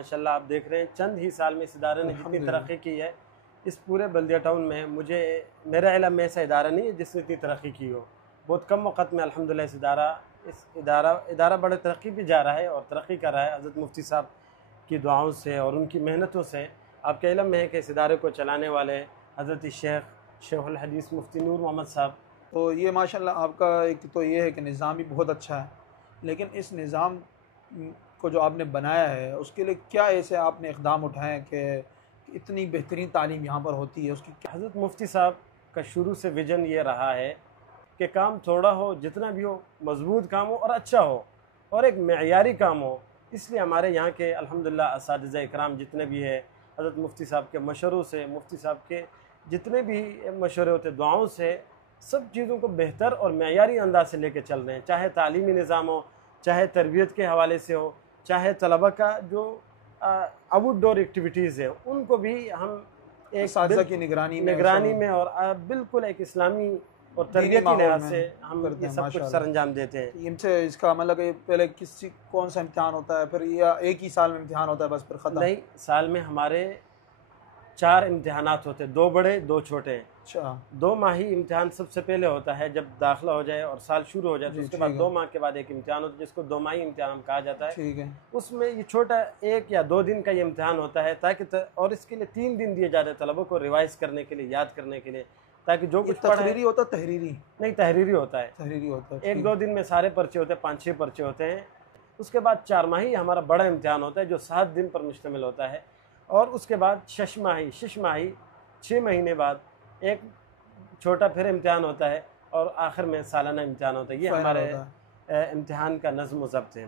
माशाल्लाह आप देख रहे हैं चंद ही साल में इस इदारे ने जितनी तरक्की की है, इस पूरे बल्दिया टाउन में मुझे मेरा इल्म में ऐसा इदारा नहीं है जिसने इतनी तरक्की की हो। बहुत कम वक़्त में अल्हम्दुलिल्लाह इस इदारा बड़े तरक्की भी जा रहा है और तरक्की कर रहा है। हज़रत मुफ्ती साहब की दुआओं से और उनकी मेहनतों से। आपके इल्म में है कि इस इदारे को चलाने वाले हज़रत शेखुल हदीस मुफ्ती नूर मोहम्मद साहब। तो ये माशाल्लाह आपका एक तो ये है कि निज़ाम भी बहुत अच्छा है, लेकिन इस निज़ाम को जो आपने बनाया है उसके लिए क्या ऐसे आपने इक़दाम उठाए कि इतनी बेहतरीन तालीम यहाँ पर होती है? उसकी हज़रत मुफ्ती साहब का शुरू से विज़न ये रहा है कि काम थोड़ा हो, जितना भी हो, मज़बूत काम हो और अच्छा हो और एक मेयारी काम हो। इसलिए हमारे यहाँ के अल्हम्दुलिल्लाह असातिज़ा इकराम जितने भी है, हज़रत मुफ्ती साहब के मशवरों से, मुफ्ती साहब के जितने भी मशवरे होते, दुआओं से, सब चीज़ों को बेहतर और मेयारी अंदाज से लेके चल रहे हैं। चाहे तालीमी निज़ाम हो, चाहे तरबियत के हवाले से हो, चाहे तलबा का जो आउटडोर एक्टिविटीज़ है उनको भी हम एक असातिज़ा की निगरानी में और बिल्कुल एक इस्लामी और तरबियत की लिहाज से हम ये सब कुछ सरअंजाम देते हैं। इनसे इसका मतलब पहले कौन सा इम्तिहान होता है, फिर या एक ही साल में इम्तिहान होता है बस फिर ख़त्म? नहीं, साल में हमारे 4 इम्तिहानात होते हैं, 2 बड़े 2 छोटे। अच्छा। 2 माही इम्तिहान सबसे पहले होता है जब दाखिला हो जाए और साल शुरू हो जाए, तो उसके बाद 2 माह के बाद एक इम्तिहान होता है जिसको 2 माही इम्तिहान कहा जाता है। ठीक है। उसमें ये छोटा 1 या 2 दिन का ये इम्तिहान होता है ताकि और इसके लिए 3 दिन दिए जाते हैं तलबों को रिवाइज करने के लिए, याद करने के लिए, ताकि जो कुछ तहरीरी होता है। तहरीरी नहीं, तहरीरी होता है। तहरीरी होता है। 1-2 दिन में सारे पर्चे होते हैं, 5-6 पर्चे होते हैं। उसके बाद 4 माही हमारा बड़ा इम्तिहान होता है जो 7 दिन पर मुश्तमिल होता है। और उसके बाद 6 माही 6 महीने बाद एक छोटा फिर इम्तिहान होता है और आखिर में सालाना इम्तिहान होता है। ये हमारे इम्तिहान का नज़्म व ज़ब्त है।